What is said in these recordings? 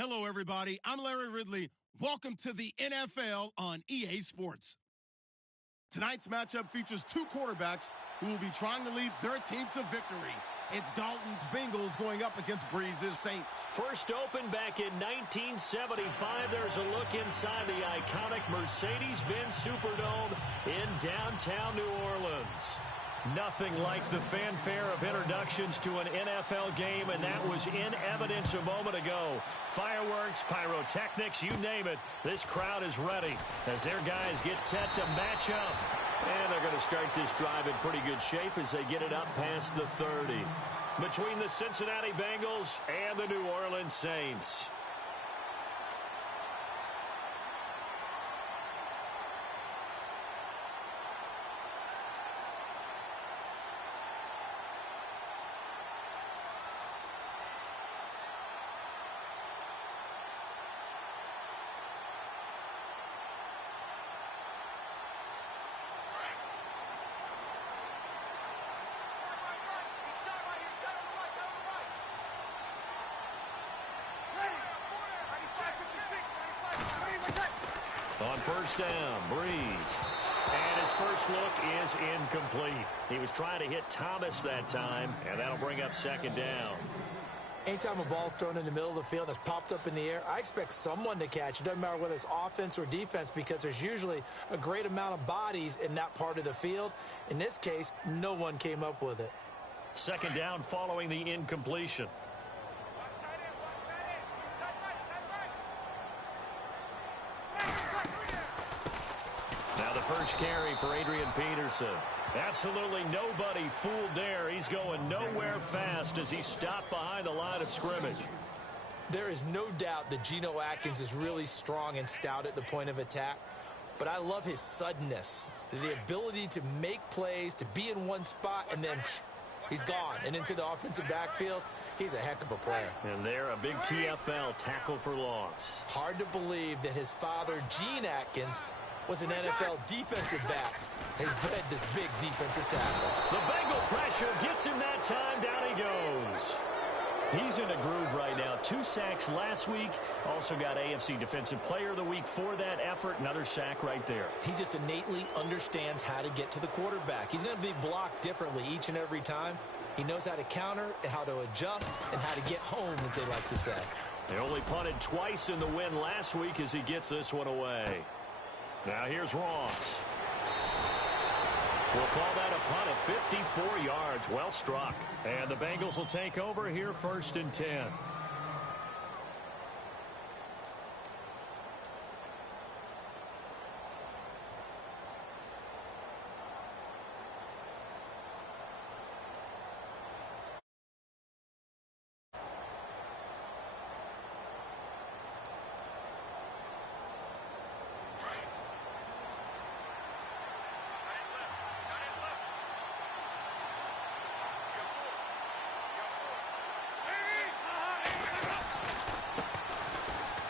Hello, everybody. I'm Larry Ridley. Welcome to the NFL on EA Sports. Tonight's matchup features two quarterbacks who will be trying to lead their team to victory. It's Dalton's Bengals going up against Breeze's Saints. First opened back in 1975. There's a look inside the iconic Mercedes-Benz Superdome in downtown New Orleans. Nothing like the fanfare of introductions to an NFL game, and that was in evidence a moment ago. Fireworks, pyrotechnics, you name it. This crowd is ready as their guys get set to match up. And they're going to start this drive in pretty good shape as they get it up past the 30. Between the Cincinnati Bengals and the New Orleans Saints. On first down, Breeze. And his first look is incomplete. He was trying to hit Thomas that time, and that'll bring up second down. Anytime a ball's thrown in the middle of the field that's popped up in the air, I expect someone to catch. It doesn't matter whether it's offense or defense because there's usually a great amount of bodies in that part of the field. In this case, no one came up with it. Second down following the incompletion. Now the first carry for Adrian Peterson. Absolutely nobody fooled there. He's going nowhere fast as he's stopped behind the line of scrimmage. There is no doubt that Geno Atkins is really strong and stout at the point of attack. But I love his suddenness, the ability to make plays, to be in one spot, and then he's gone and into the offensive backfield. He's a heck of a player. And there, a big TFL tackle for loss. Hard to believe that his father, Gene Atkins, was an NFL defensive back. Has bred this big defensive tackle. The Bengal pressure gets him that time. Down he goes. He's in a groove right now. 2 sacks last week. Also got AFC Defensive Player of the Week for that effort. Another sack right there. He just innately understands how to get to the quarterback. He's going to be blocked differently each and every time. He knows how to counter, how to adjust, and how to get home, as they like to say. They only punted twice in the win last week as he gets this one away. Now here's Ross. We'll call that a punt of 54 yards. Well struck. And the Bengals will take over here first and 10.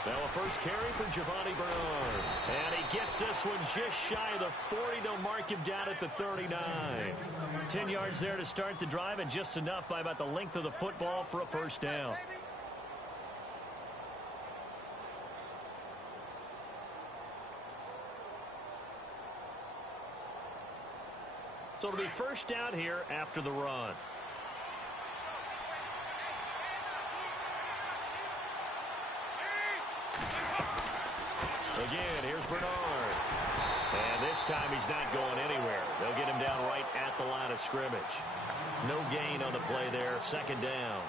Now a first carry for Giovanni Bernard. And he gets this one just shy of the 40. They'll mark him down at the 39. 10 yards there to start the drive, and just enough by about the length of the football for a first down. So it'll be first down here after the run. Again, here's Bernard. And this time he's not going anywhere. They'll get him down right at the line of scrimmage. No gain on the play there. Second down.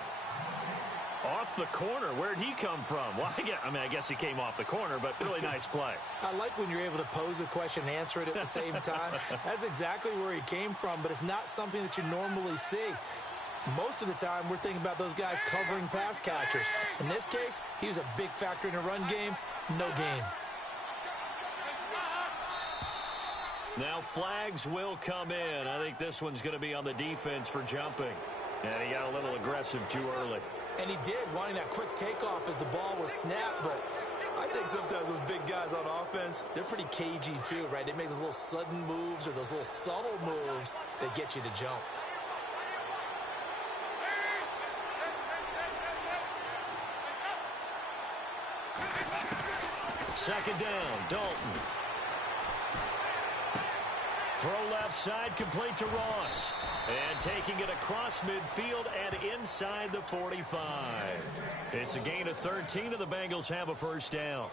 Off the corner. Where'd he come from? Well, I guess he came off the corner, but really nice play. I like when you're able to pose a question and answer it at the same time. That's exactly where he came from, but it's not something that you normally see. Most of the time, we're thinking about those guys covering pass catchers. In this case, he was a big factor in the run game. No gain. Now flags will come in. I think this one's going to be on the defense for jumping. And he got a little aggressive too early. And he did, wanting that quick takeoff as the ball was snapped. But I think sometimes those big guys on offense, they're pretty cagey too, right? They make those little sudden moves or those little subtle moves that get you to jump. Second down, Dalton. Throw left side, complete to Ross. And taking it across midfield and inside the 45. It's a gain of 13, and the Bengals have a first down.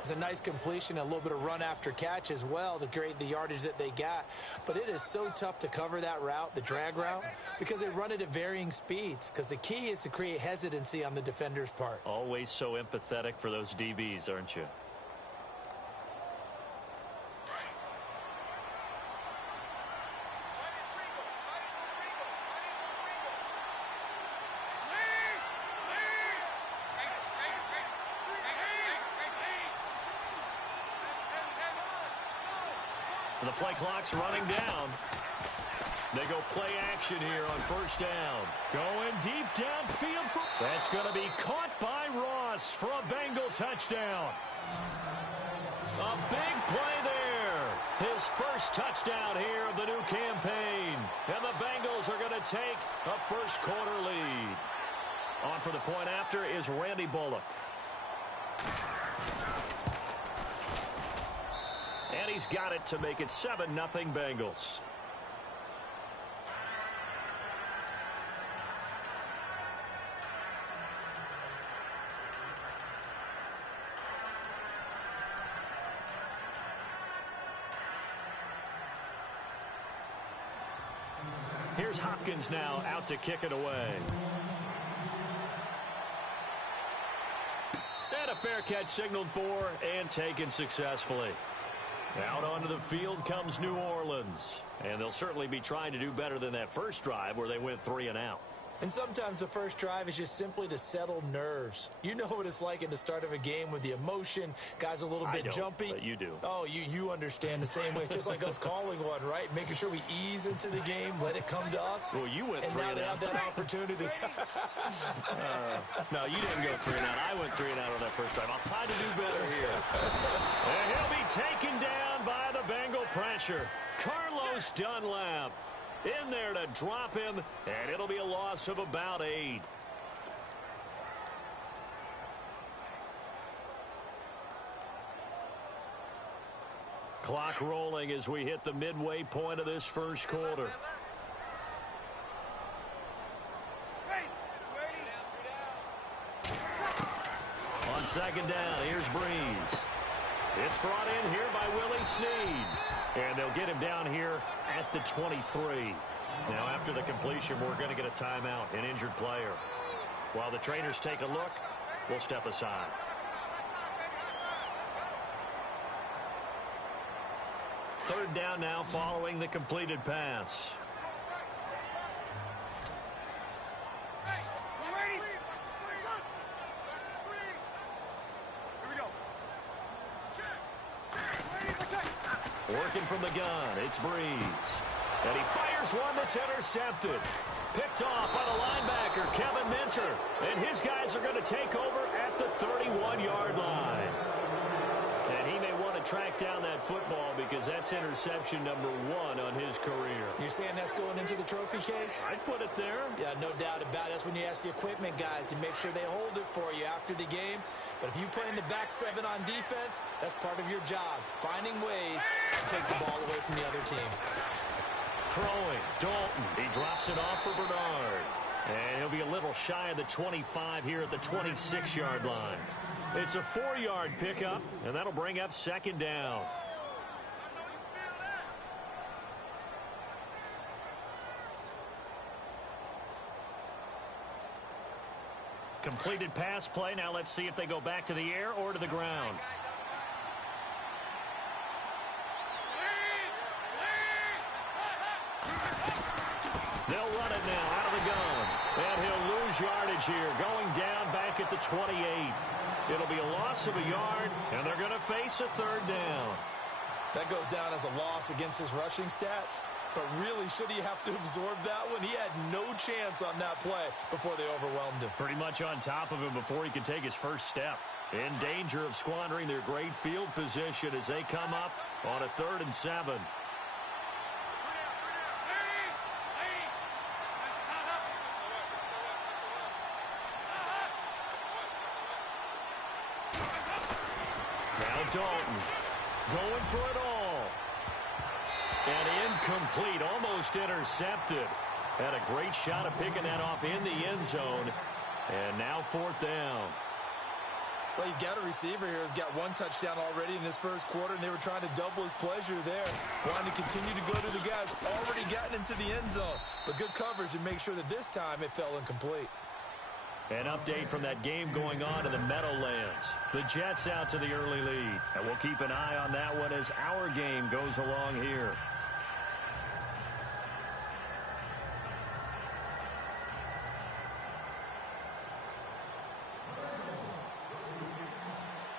It's a nice completion, a little bit of run after catch as well to create the yardage that they got. But it is so tough to cover that route, the drag route, because they run it at varying speeds. Because the key is to create hesitancy on the defender's part. Always so empathetic for those DBs, aren't you? The play clock's running down. They go play action here on first down. Going deep downfield. That's going to be caught by Ross for a Bengal touchdown. A big play there. His first touchdown here of the new campaign. And the Bengals are going to take a first quarter lead. On for the point after is Randy Bullock. And he's got it to make it 7-0 Bengals. Here's Hopkins now out to kick it away. And a fair catch signaled for and taken successfully. Out onto the field comes New Orleans. And they'll certainly be trying to do better than that first drive where they went 3 and out. And sometimes the first drive is just simply to settle nerves. You know what it's like at the start of a game with the emotion. Guys a little bit jumpy. But you do. Oh, you understand the same way. It's just like us calling one, right? Making sure we ease into the game, let it come to us. Well, you went 3 and out. And now they have that opportunity. No, you didn't go 3 and out. I went 3 and out on that first drive. I'll try to do better here. And he'll be taken down by the Bengal pressure. Carlos Dunlap in there to drop him, and it'll be a loss of about 8. Clock rolling as we hit the midway point of this first quarter. On second down, here's Breeze. It's brought in here by Willie Snead. And they'll get him down here at the 23. Now, after the completion, we're going to get a timeout, an injured player. While the trainers take a look, we'll step aside. Third down now following the completed pass. Working from the gun, it's Breeze. And he fires one that's intercepted. Picked off by the linebacker, Kevin Minter. And his guys are going to take over at the 31-yard line. And he may want to track down that football because that's interception number 1 on his career. You're saying that's going into the trophy case? I'd put it there. Yeah, no doubt about it. That's when you ask the equipment guys to make sure they hold it for you after the game. But if you play in the back 7 on defense, that's part of your job, finding ways to take the ball away from the other team. Throwing, Dalton. He drops it off for Bernard. And he'll be a little shy of the 25 here at the 26-yard line. It's a 4-yard pickup, and that'll bring up second down. Completed pass play. Now let's see if they go back to the air or to the ground. They'll run it now out of the gun. And he'll lose yardage here, going down back at the 28. It'll be a loss of a yard, and they're going to face a third down. That goes down as a loss against his rushing stats. But really, should he have to absorb that one? He had no chance on that play before they overwhelmed him. Pretty much on top of him before he could take his first step. In danger of squandering their great field position as they come up on a 3rd and 7. Dalton. Going for it all. And incomplete, almost intercepted. Had a great shot of picking that off in the end zone. And now 4th down. Well, you've got a receiver here who's got 1 touchdown already in this first quarter, and they were trying to double his pleasure there. Wanting to continue to go to the guys already gotten into the end zone. But good coverage to make sure that this time it fell incomplete. An update from that game going on in the Meadowlands. The Jets out to the early lead. And we'll keep an eye on that one as our game goes along here.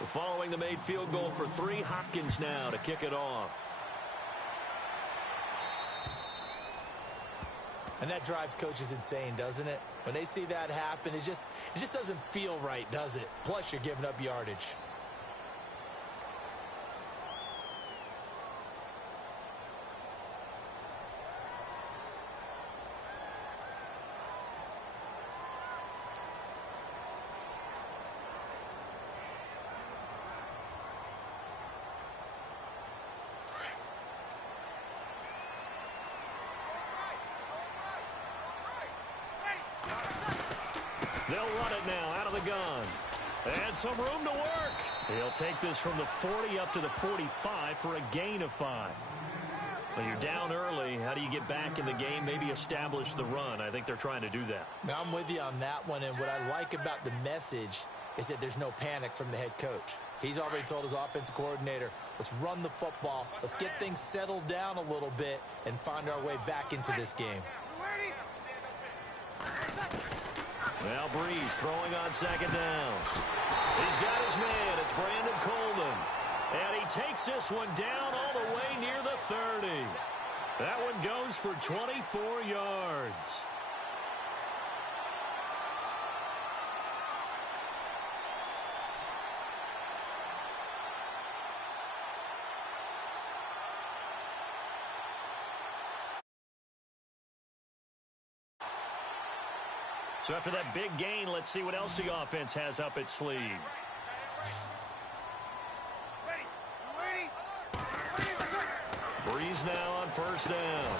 Following the made field goal for 3, Hopkins now to kick it off. And that drives coaches insane, doesn't it? When they see that happen, it just doesn't feel right, does it? Plus, you're giving up yardage. They'll run it now out of the gun. And some room to work. He'll take this from the 40 up to the 45 for a gain of 5. Well, you're down early. How do you get back in the game? Maybe establish the run. I think they're trying to do that. Now, I'm with you on that one, and what I like about the message is that there's no panic from the head coach. He's already told his offensive coordinator, let's run the football, let's get things settled down a little bit and find our way back into this game. Now Breeze throwing on 2nd down. He's got his man. It's Brandon Coleman. And he takes this one down all the way near the 30. That one goes for 24 yards. So after that big gain, let's see what else the offense has up its sleeve. Breeze now on 1st down.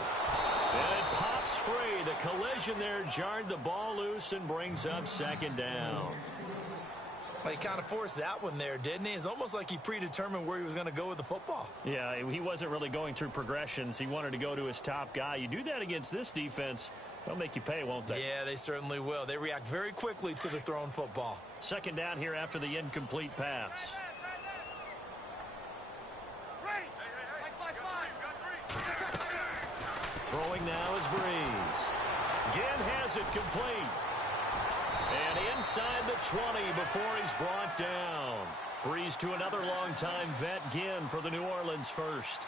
And it pops free. The collision there jarred the ball loose and brings up 2nd down. Well, he kind of forced that one there, didn't he? It's almost like he predetermined where he was going to go with the football. Yeah, he wasn't really going through progressions. He wanted to go to his top guy. You do that against this defense, they'll make you pay, won't they? Yeah, they certainly will. They react very quickly to the thrown football. 2nd down here after the incomplete pass. Throwing now is Breeze. Ginn has it complete. And inside the 20 before he's brought down. Breeze to another longtime vet, Ginn, for the New Orleans first.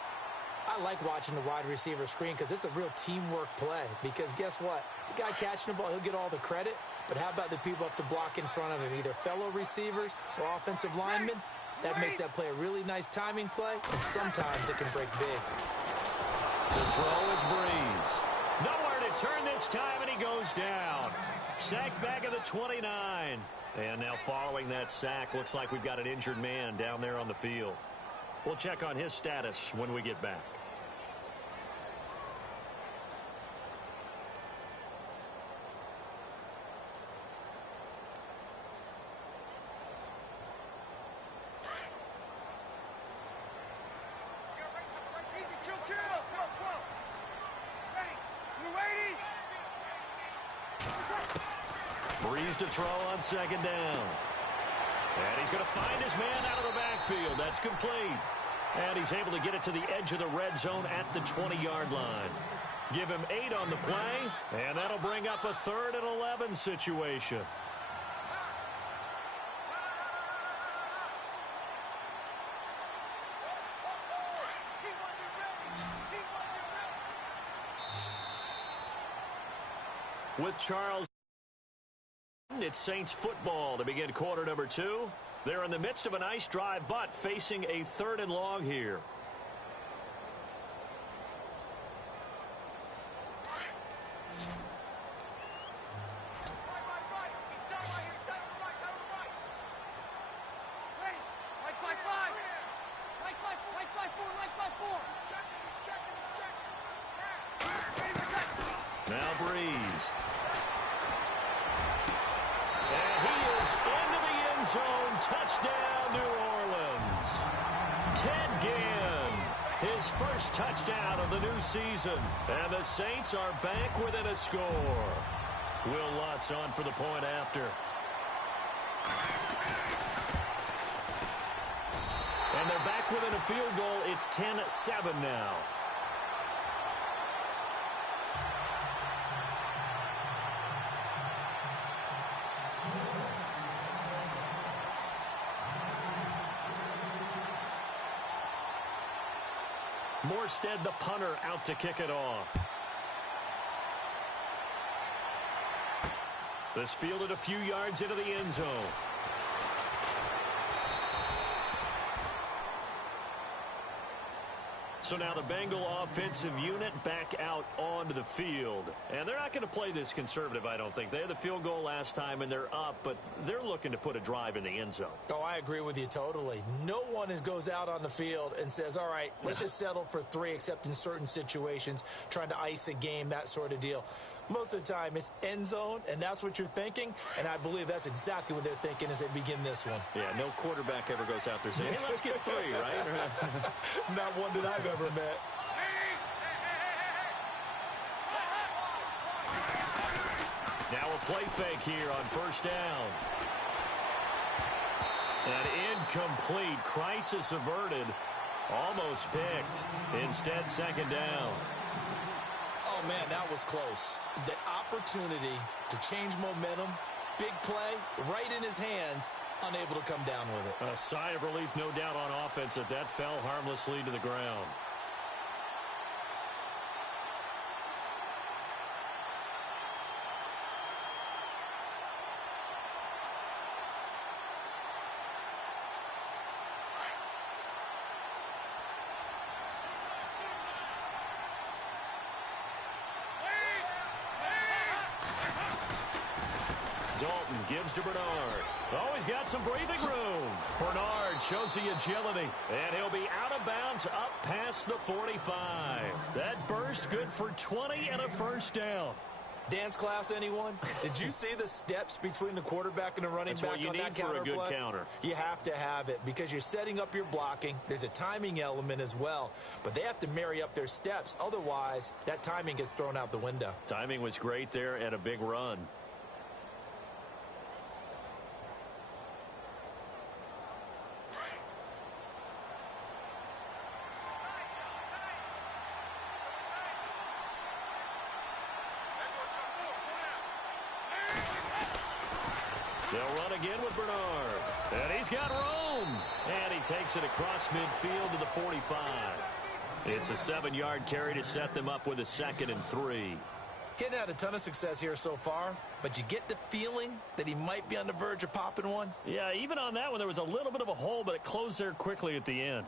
I like watching the wide receiver screen because it's a real teamwork play. Because guess what? The guy catching the ball, he'll get all the credit. But how about the people up to block in front of him, either fellow receivers or offensive linemen? That makes that play a really nice timing play, and sometimes it can break big. To throw is Breeze. Nowhere to turn this time, and he goes down. Sacked back at the 29. And now following that sack, looks like we've got an injured man down there on the field. We'll check on his status when we get back. Breeze to throw on 2nd down. And he's going to find his man out of the backfield. That's complete. And he's able to get it to the edge of the red zone at the 20-yard line. Give him 8 on the play, and that'll bring up a 3rd and 11 situation. With Charles, it's Saints football to begin quarter number 2. They're in the midst of a nice drive, but facing a 3rd and long here. into the end zone. Touchdown, New Orleans. Ted Ginn, his first touchdown of the new season. And the Saints are back within a score. Will Lutz on for the point after. And they're back within a field goal. It's 10-7 now. Morstead, the punter, out to kick it off. This fielded a few yards into the end zone. So now the Bengal offensive unit back out onto the field. And they're not going to play this conservative, I don't think. They had the field goal last time, and they're up, but they're looking to put a drive in the end zone. Oh, I agree with you totally. No one goes out on the field and says, all right, let's just settle for 3, except in certain situations, trying to ice a game, that sort of deal. Most of the time, it's end zone, and that's what you're thinking, and I believe that's exactly what they're thinking as they begin this one. Yeah, no quarterback ever goes out there saying, hey, let's get 3, right? Not one that I've ever met. Now a play fake here on first down. An incomplete. Crisis averted. Almost picked. Instead, second down. Oh, man, that was close. The opportunity to change momentum, big play, right in his hands, unable to come down with it. A sigh of relief, no doubt, on offense that fell harmlessly to the ground. Dalton gives to Bernard. Oh, he's got some breathing room. Bernard shows the agility, and he'll be out of bounds up past the 45. That burst good for 20 and a first down. Dance class, anyone? Did you see the steps between the quarterback and the running That's back what you on need that for counter a good play? counter. You have to have it because you're setting up your blocking. There's a timing element as well, but they have to marry up their steps. Otherwise, that timing gets thrown out the window. Timing was great there and a big run. They'll run again with Bernard. And he's got room. And he takes it across midfield to the 45. It's a 7-yard carry to set them up with a 2nd and 3. Getting had a ton of success here so far, but you get the feeling that he might be on the verge of popping one. Yeah, even on that one, there was a little bit of a hole, but it closed there quickly at the end.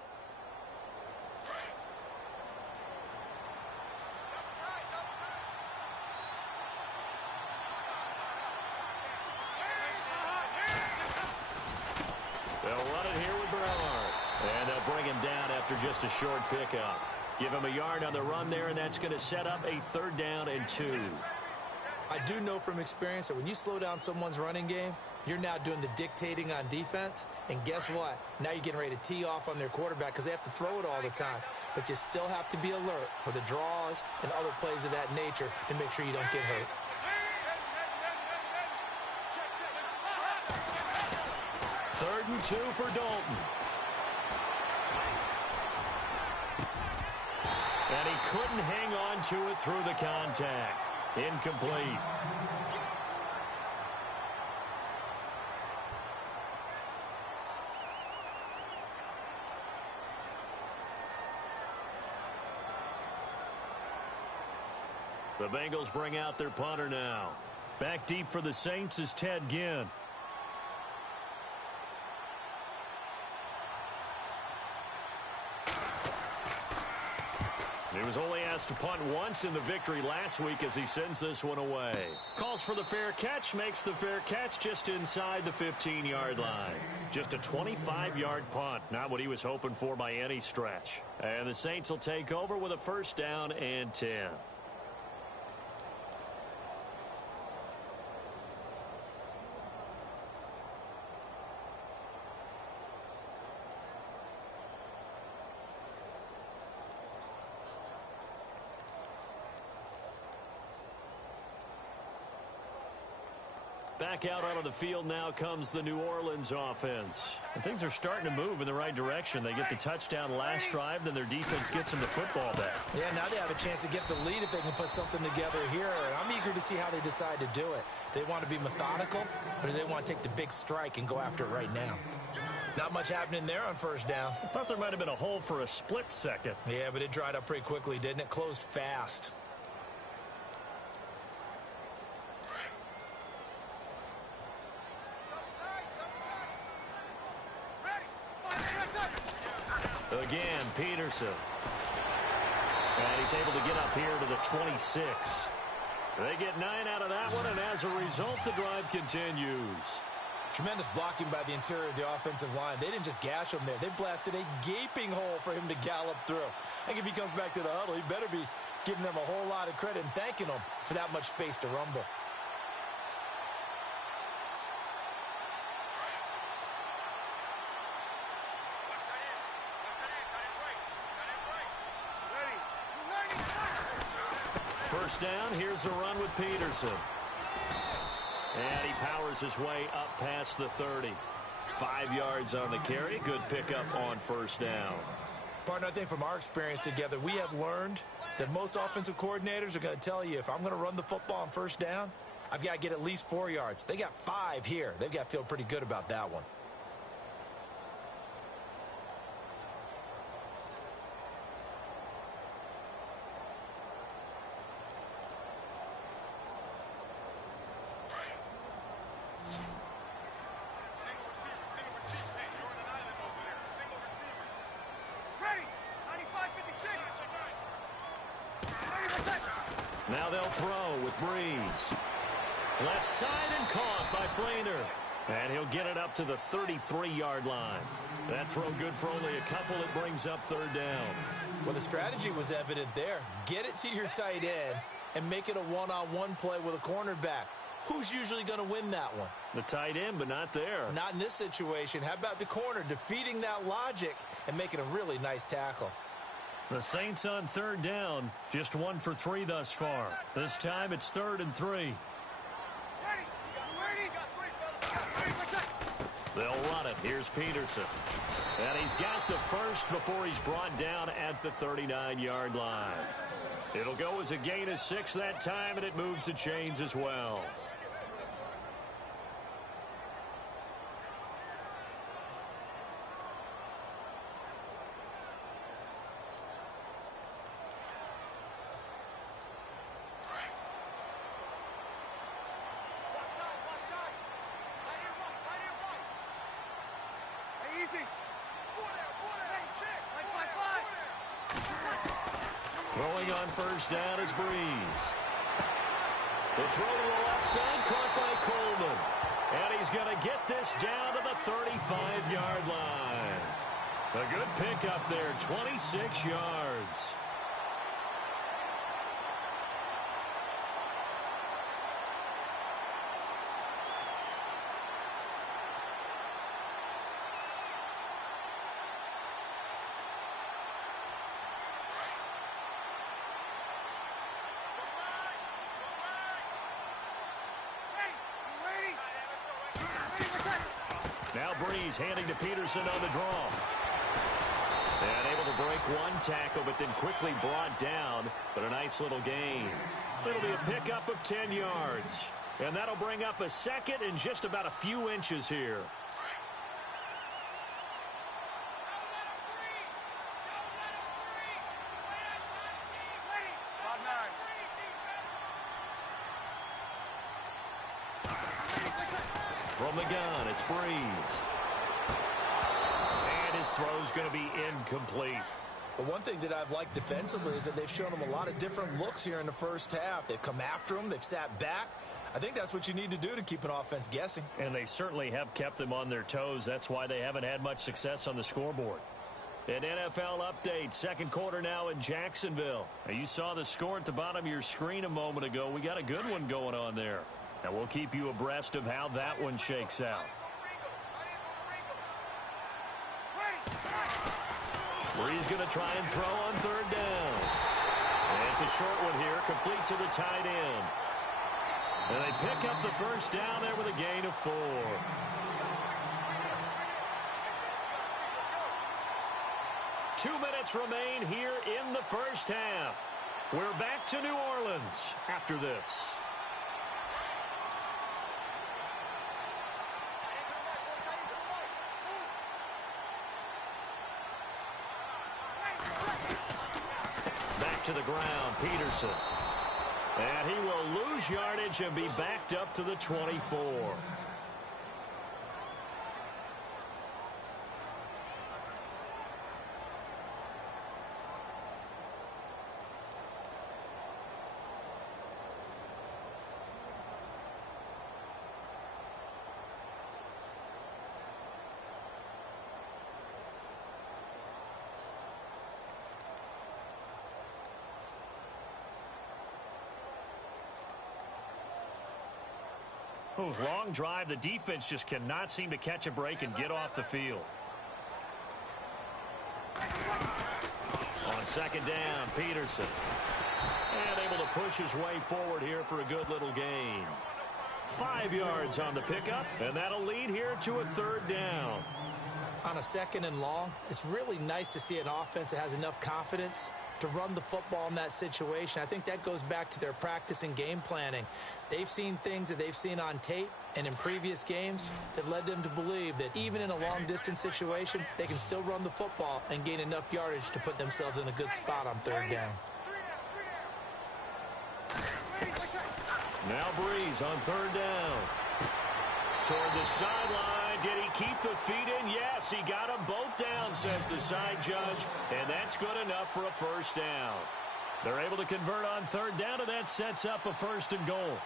Just a short pickup. Give him a yard on the run there, and that's going to set up a 3rd down and 2. I do know from experience that when you slow down someone's running game, you're now doing the dictating on defense. And guess what? Now you're getting ready to tee off on their quarterback because they have to throw it all the time. But you still have to be alert for the draws and other plays of that nature to make sure you don't get hurt. Third and 2 for Dalton. And he couldn't hang on to it through the contact. Incomplete. The Bengals bring out their punter now. Back deep for the Saints is Ted Ginn. He was only asked to punt once in the victory last week as he sends this one away. Calls for the fair catch, makes the fair catch just inside the 15-yard line. Just a 25-yard punt, not what he was hoping for by any stretch. And the Saints will take over with a 1st down and 10. Back out onto the field now comes the New Orleans offense. And things are starting to move in the right direction. They get the touchdown last drive, then their defense gets them the football back. Yeah, now they have a chance to get the lead if they can put something together here. And I'm eager to see how they decide to do it. Do they want to be methodical, or do they want to take the big strike and go after it right now? Not much happening there on first down. I thought there might have been a hole for a split second. Yeah, but it dried up pretty quickly, didn't it? Closed fast. Again, Peterson. And he's able to get up here to the 26. They get 9 out of that one, and as a result, the drive continues. Tremendous blocking by the interior of the offensive line. They didn't just gash him there. They blasted a gaping hole for him to gallop through. I think if he comes back to the huddle, he better be giving them a whole lot of credit and thanking them for that much space to rumble. First down, here's a run with Peterson. And he powers his way up past the 30. 5 yards on the carry. Good pickup on first down. Partner, I think from our experience together, we have learned that most offensive coordinators are going to tell you, if I'm going to run the football on first down, I've got to get at least 4 yards. They got 5 here. They've got to feel pretty good about that one. Now they'll throw with Breeze. Left side and caught by Flainer. And he'll get it up to the 33-yard line. That throw good for only a couple. It brings up third down. Well, the strategy was evident there. Get it to your tight end and make it a one-on-one play with a cornerback. Who's usually going to win that one? The tight end, but not there. Not in this situation. How about the corner defeating that logic and making a really nice tackle? The Saints on third down, just 1 for 3 thus far. This time it's 3rd and 3. They'll run it. Here's Peterson. And he's got the first before he's brought down at the 39-yard line. It'll go as a gain of 6 that time, and it moves the chains as well. Throwing on first down is Breeze. The throw to the left side, caught by Coleman. And he's going to get this down to the 35-yard line. A good pickup there, 26 yards. Now Breeze handing to Peterson on the draw. And able to break one tackle, but then quickly brought down. But a nice little gain. It'll be a pickup of 10 yards. And that'll bring up a second and just about a few inches here. From the gun, it's Breeze. And his throw's going to be incomplete. But one thing that I've liked defensively is that they've shown him a lot of different looks here in the first half. They've come after him. They've sat back. I think that's what you need to do to keep an offense guessing. And they certainly have kept them on their toes. That's why they haven't had much success on the scoreboard. An NFL update, second quarter now in Jacksonville. Now, you saw the score at the bottom of your screen a moment ago. We got a good one going on there. And we'll keep you abreast of how that one shakes out. Breeze going to try and throw on third down. And it's a short one here, complete to the tight end. And they pick up the first down there with a gain of 4. Two minutes remain here in the first half. We're back to New Orleans after this. Back to the ground, Peterson. And he will lose yardage and be backed up to the 24. Long drive. The defense just cannot seem to catch a break and get off the field. On second down, Peterson. And able to push his way forward here for a good little gain. 5 yards on the pickup, and that'll lead here to a third down. On a second and long, it's really nice to see an offense that has enough confidence to run the football in that situation. I think that goes back to their practice and game planning. They've seen things that they've seen on tape and in previous games that led them to believe that even in a long-distance situation, they can still run the football and gain enough yardage to put themselves in a good spot on third down. Now Breeze on third down. Toward the sideline. Did he keep the feet in? Yes, he got them both down, says the side judge, and that's good enough for a first down. They're able to convert on third down, and that sets up a first and goal.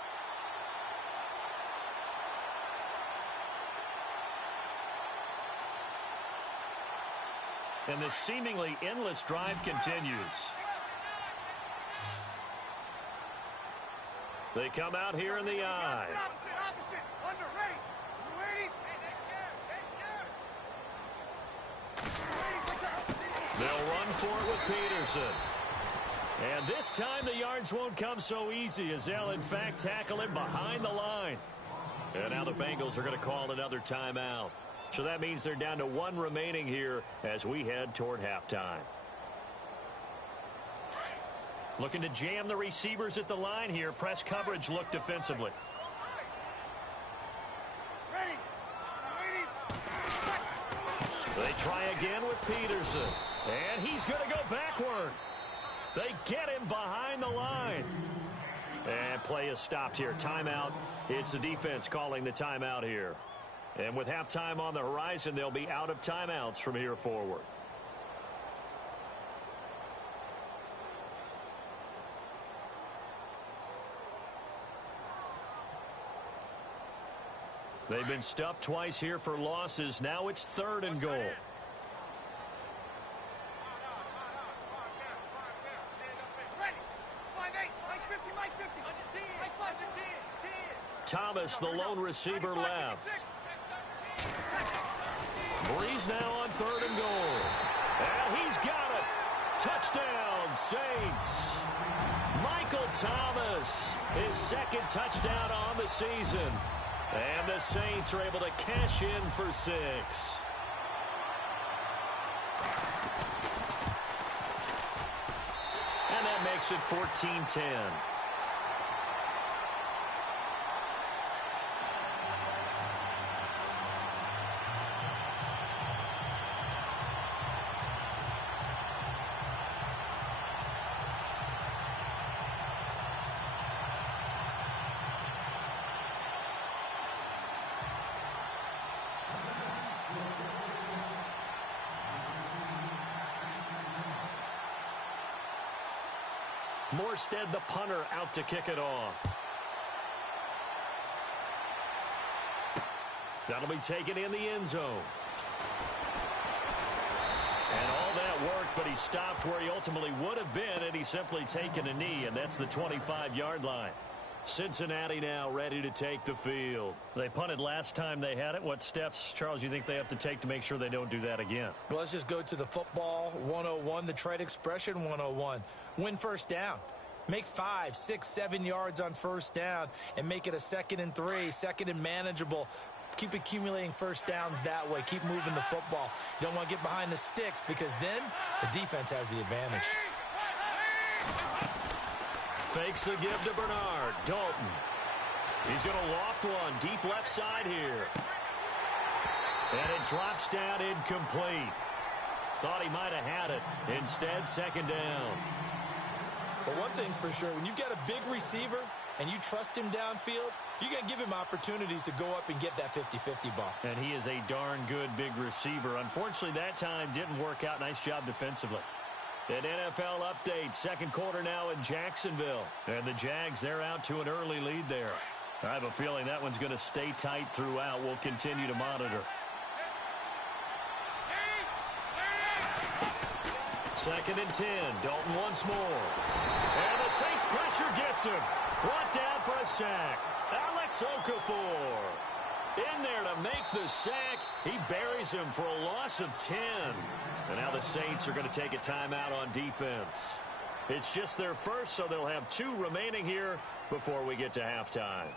And this seemingly endless drive continues. They come out here in the eye. They'll run for it with Peterson. And this time the yards won't come so easy as they'll in fact tackle him behind the line. And now the Bengals are going to call another timeout. So that means they're down to 1 remaining here as we head toward halftime. Looking to jam the receivers at the line here. Press coverage look defensively. They try again with Peterson. And he's going to go backward. They get him behind the line. And play is stopped here. Timeout. It's the defense calling the timeout here. And with halftime on the horizon, they'll be out of timeouts from here forward. They've been stuffed twice here for losses. Now it's third and goal. Thomas, the lone receiver, left. Breeze now on third and goal. And he's got it. Touchdown, Saints. Michael Thomas, his second touchdown on the season. And the Saints are able to cash in for 6. And that makes it 14-10. Morstead, the punter, out to kick it off. That'll be taken in the end zone. And all that worked, but he stopped where he ultimately would have been, and he's simply taken a knee, and that's the 25-yard line. Cincinnati now ready to take the field. They punted last time they had it. What steps, Charles, you think they have to take to make sure they don't do that again? Well, let's just go to the football 101, the trade expression 101. Win first down. Make 5, 6, 7 yards on first down and make it a 2nd and 3, 2nd and manageable. Keep accumulating first downs that way. Keep moving the football. You don't want to get behind the sticks because then the defense has the advantage. Fakes the give to Bernard. Dalton. He's going to loft one deep left side here. And it drops down incomplete. Thought he might have had it. Instead, 2nd down. But one thing's for sure, when you've got a big receiver and you trust him downfield, you're going to give him opportunities to go up and get that 50-50 ball. And he is a darn good big receiver. Unfortunately, that time didn't work out. Nice job defensively. An NFL update. 2nd quarter now in Jacksonville. And the Jags, they're out to an early lead there. I have a feeling that one's going to stay tight throughout. We'll continue to monitor. 2nd and 10. Dalton once more. And the Saints pressure gets him. Brought down for a sack. Alex Okafor in there to make the sack. He buries him for a loss of 10. And now the Saints are going to take a timeout on defense. It's just their first, so they'll have 2 remaining here before we get to halftime.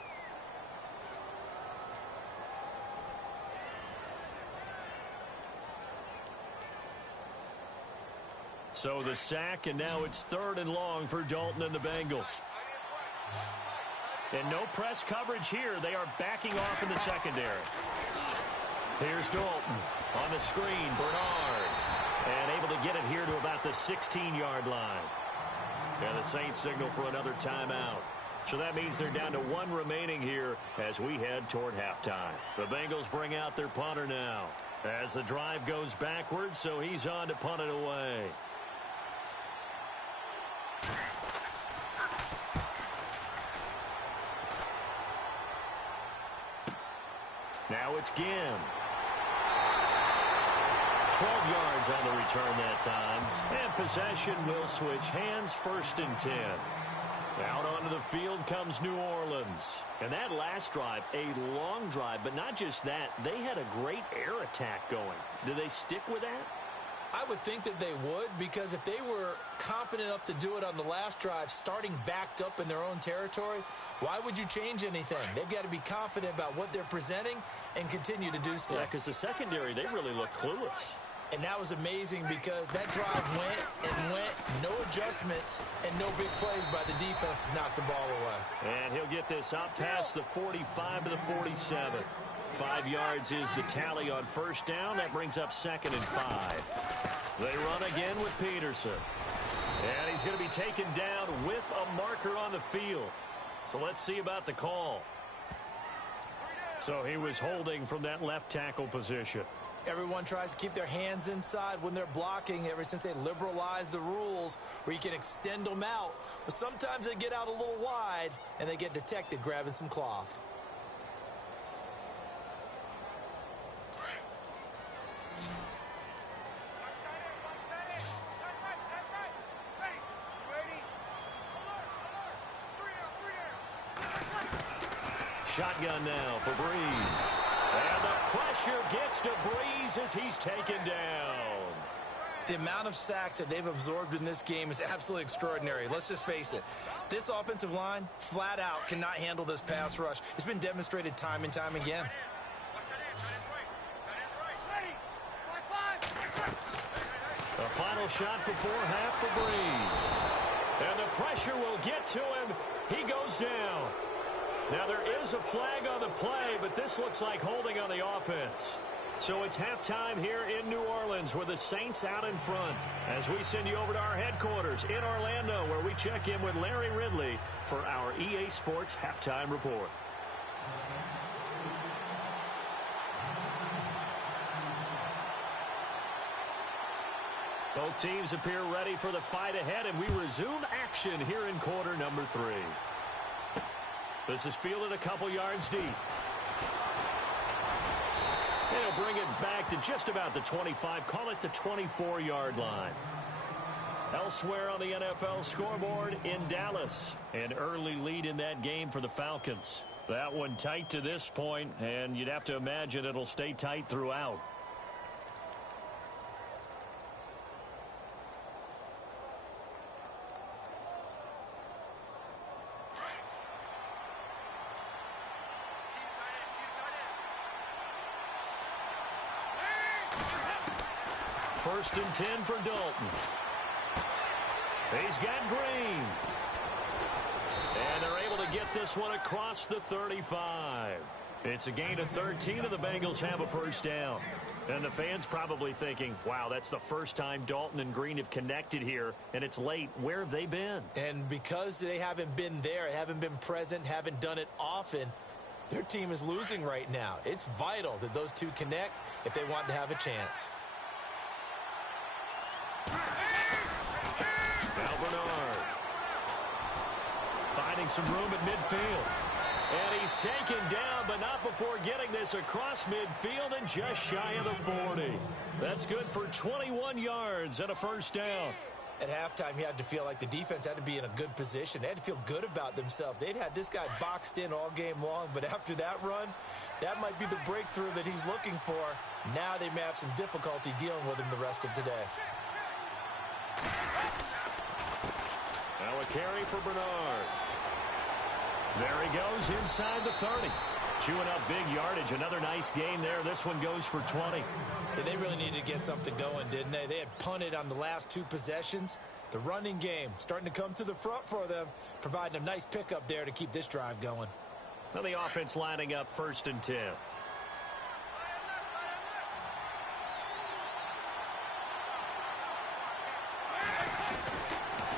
So the sack, and now it's 3rd and long for Dalton and the Bengals. And no press coverage here. They are backing off in the secondary. Here's Dalton on the screen. Bernard. And able to get it here to about the 16-yard line. And the Saints signal for another timeout. So that means they're down to 1 remaining here as we head toward halftime. The Bengals bring out their punter now as the drive goes backwards, so he's on to punt it away. Now it's Ginn. 12 yards on the return that time. And possession will switch hands. 1st and 10. Out onto the field comes New Orleans. And that last drive, a long drive, but not just that. They had a great air attack going. Do they stick with that? I would think that they would, because if they were competent enough to do it on the last drive, starting backed up in their own territory, why would you change anything? They've got to be confident about what they're presenting and continue to do so. Yeah, because the secondary, they really look clueless. And that was amazing because that drive went, no adjustments, and no big plays by the defense to knock the ball away. And he'll get this up past the 45 to the 47. 5 yards is the tally on first down. That brings up 2nd and 5. They run again with Peterson. And he's going to be taken down with a marker on the field. So let's see about the call. So he was holding from that left tackle position. Everyone tries to keep their hands inside when they're blocking ever since they liberalized the rules where you can extend them out. But sometimes they get out a little wide and they get detected grabbing some cloth. Shotgun now for Breeze. And the pressure gets to Breeze as he's taken down. The amount of sacks that they've absorbed in this game is absolutely extraordinary. Let's just face it. This offensive line, flat out, cannot handle this pass rush. It's been demonstrated time and time again. The final shot before half for Breeze. And the pressure will get to him. He goes down. Now there is a flag on the play, but this looks like holding on the offense. So it's halftime here in New Orleans with the Saints out in front as we send you over to our headquarters in Orlando where we check in with Larry Ridley for our EA Sports Halftime Report. Both teams appear ready for the fight ahead, and we resume action here in quarter number 3. This is fielded a couple yards deep. They'll bring it back to just about the 25, call it the 24-yard line. Elsewhere on the NFL scoreboard in Dallas, an early lead in that game for the Falcons. That one tight to this point, and you'd have to imagine it'll stay tight throughout. first and 10 for Dalton. He's got Green. And they're able to get this one across the 35. It's a gain of 13, and the Bengals have a first down. And the fans probably thinking, wow, that's the first time Dalton and Green have connected here, and it's late. Where have they been? And because they haven't been there, haven't been present, haven't done it often, their team is losing right now. It's vital that those two connect if they want to have a chance. Now Bernard finding some room at midfield. And he's taken down, but not before getting this across midfield and just shy of the 40. That's good for 21 yards and a first down. At halftime, you had to feel like the defense had to be in a good position. They had to feel good about themselves. They'd had this guy boxed in all game long, but after that run, that might be the breakthrough that he's looking for. Now they may have some difficulty dealing with him the rest of today. Now a carry for Bernard. There he goes inside the 30. Chewing up big yardage. Another nice gain there. This one goes for 20. Yeah, they really needed to get something going, didn't they? They had punted on the last two possessions. The running game starting to come to the front for them, providing a nice pickup there to keep this drive going. Now the offense lining up first and 10.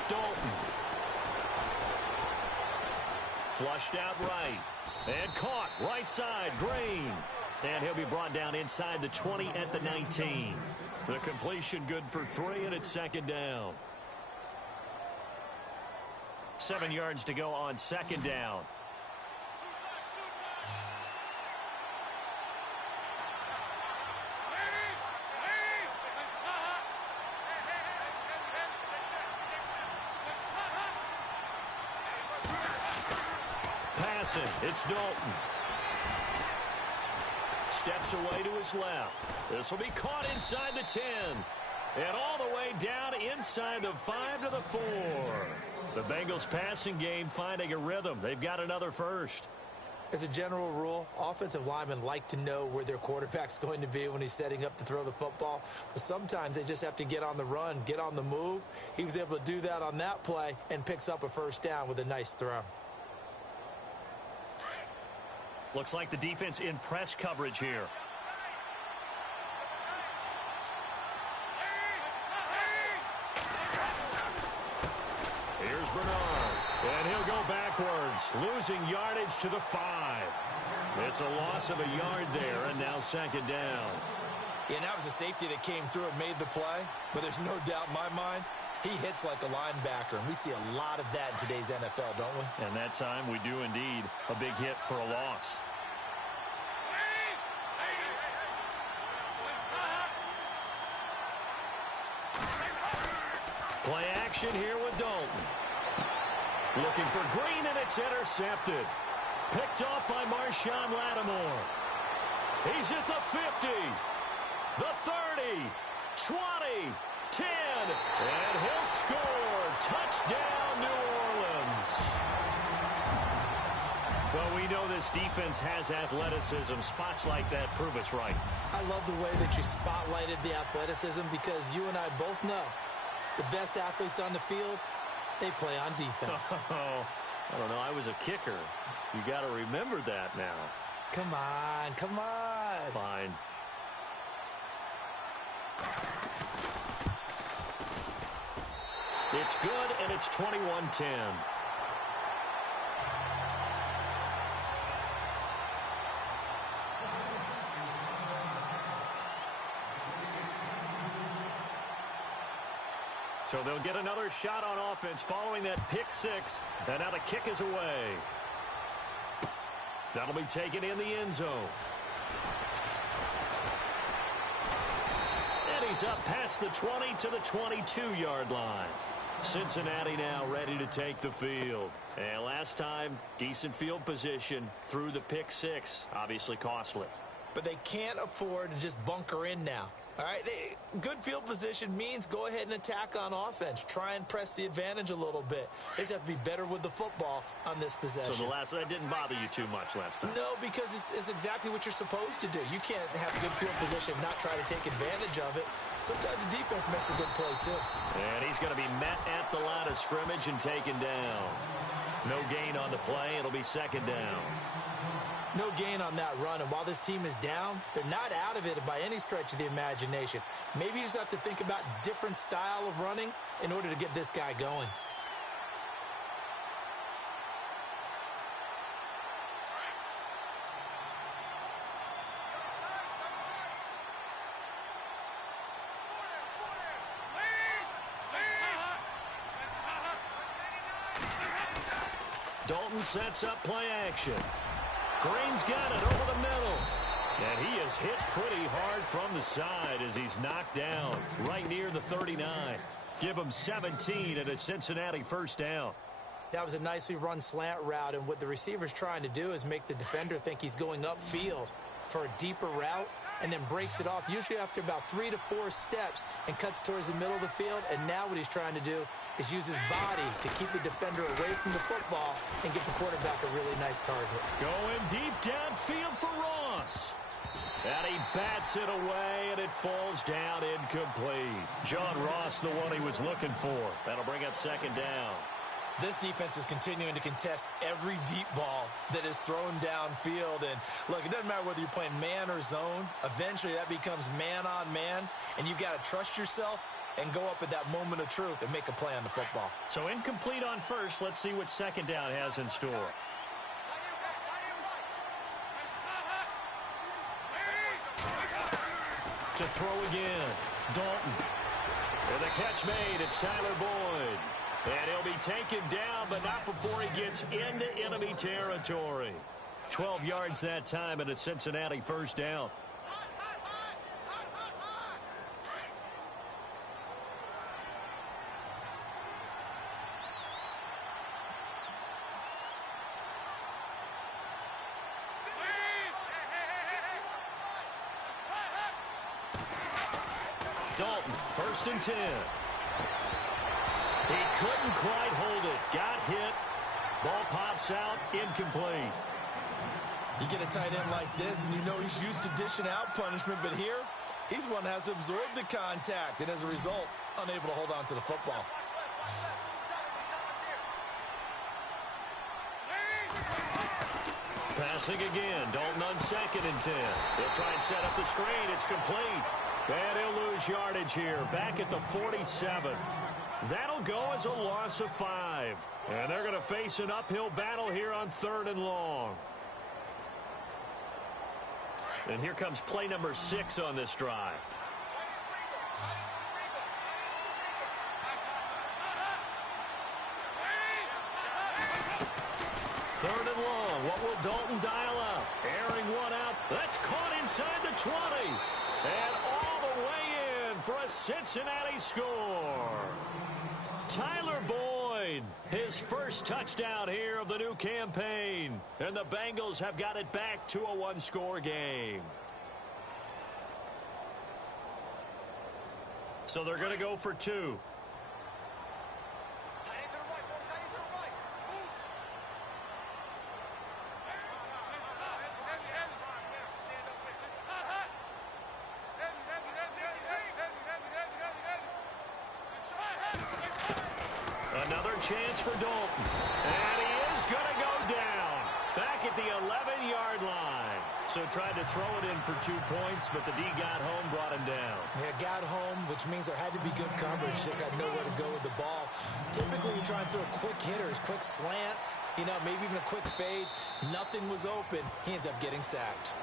Dalton. Flushed out right. And caught right side. Green. And he'll be brought down inside the 20 at the 19. The completion good for 3, and it's second down. 7 yards to go on second down. Passing. It's Dalton. Steps away to his left. This will be caught inside the 10. And all the way down inside the 5 to the 4. The Bengals passing game finding a rhythm. They've got another first. As a general rule, offensive linemen like to know where their quarterback's going to be when he's setting up to throw the football. But sometimes they just have to get on the run, get on the move. He was able to do that on that play and picks up a first down with a nice throw. Looks like the defense in press coverage here. Here's Bernard. And he'll go backwards, losing yardage to the 5. It's a loss of a yard there, and now second down. Yeah, and that was a safety that came through and made the play. But there's no doubt in my mind, he hits like a linebacker. And we see a lot of that in today's NFL, don't we? And that time we do indeed. A big hit for a loss. Play action here with Dalton. Looking for Green, and it's intercepted. Picked off by Marshawn Lattimore. He's at the 50, the 30, 20, 10, and he'll score. Touchdown, New Orleans. Well, we know this defense has athleticism. Spots like that prove us right. I love the way that you spotlighted the athleticism because you and I both know the best athletes on the field, they play on defense. Oh, I don't know. I was a kicker. You got to remember that now. Come on, come on. Fine. It's good, and it's 21-10. So they'll get another shot on offense following that pick 6. And now the kick is away. That'll be taken in the end zone. And he's up past the 20 to the 22-yard line. Cincinnati now ready to take the field. And last time, decent field position through the pick 6. Obviously costly. But they can't afford to just bunker in now. All right, good field position means go ahead and attack on offense. Try and press the advantage a little bit. They just have to be better with the football on this possession. So that didn't bother you too much last time? No, because it's exactly what you're supposed to do. You can't have good field position and not try to take advantage of it. Sometimes the defense makes a good play, too. And he's going to be met at the line of scrimmage and taken down. No gain on the play. It'll be second down. No gain on that run, and while this team is down, they're not out of it by any stretch of the imagination. Maybe you just have to think about different style of running in order to get this guy going. Dalton sets up play action. Green's got it over the middle. And he is hit pretty hard from the side as he's knocked down right near the 39. Give him 17 and a Cincinnati first down. That was a nicely run slant route, and what the receiver's trying to do is make the defender think he's going upfield for a deeper route and then breaks it off, usually after about 3 to 4 steps, and cuts towards the middle of the field. And now what he's trying to do is use his body to keep the defender away from the football and give the quarterback a really nice target. Going deep downfield for Ross. And he bats it away, and it falls down incomplete. John Ross, the one he was looking for. That'll bring up second down. This defense is continuing to contest every deep ball that is thrown downfield. And, look, it doesn't matter whether you're playing man or zone. Eventually, that becomes man on man, and you've got to trust yourself and go up at that moment of truth and make a play on the football. So incomplete on first. Let's see what second down has in store. To throw again, Dalton. And the catch made, it's Tyler Boyd. And he'll be taken down, but not before he gets into enemy territory. 12 yards that time, and a Cincinnati first down. Dalton, 1st and 10. He couldn't quite hold it. Got hit. Ball pops out. Incomplete. You get a tight end like this, and you know he's used to dishing out punishment, but here, he's one that has to absorb the contact, and as a result, unable to hold on to the football. Passing again. Dalton on 2nd and 10. He'll try and set up the screen. It's complete. And he'll lose yardage here. Back at the 47. That'll go as a loss of 5. And they're going to face an uphill battle here on 3rd and long. And here comes play number 6 on this drive. 3rd and long. What will Dalton dial up? Airing one out. That's caught inside the 20. And all the way in for a Cincinnati score. Tyler Boyd, his first touchdown here of the new campaign. And the Bengals have got it back to a one-score game. So they're going to go for 2. Another chance for Dalton. And he is going to go down. Back at the 11-yard line. So tried to throw it in for 2 points, but the D got home, brought him down. Yeah, got home, which means there had to be good coverage. Just had nowhere to go with the ball. Typically, you try and throw quick hitters, quick slants, maybe even a quick fade. Nothing was open. He ends up getting sacked.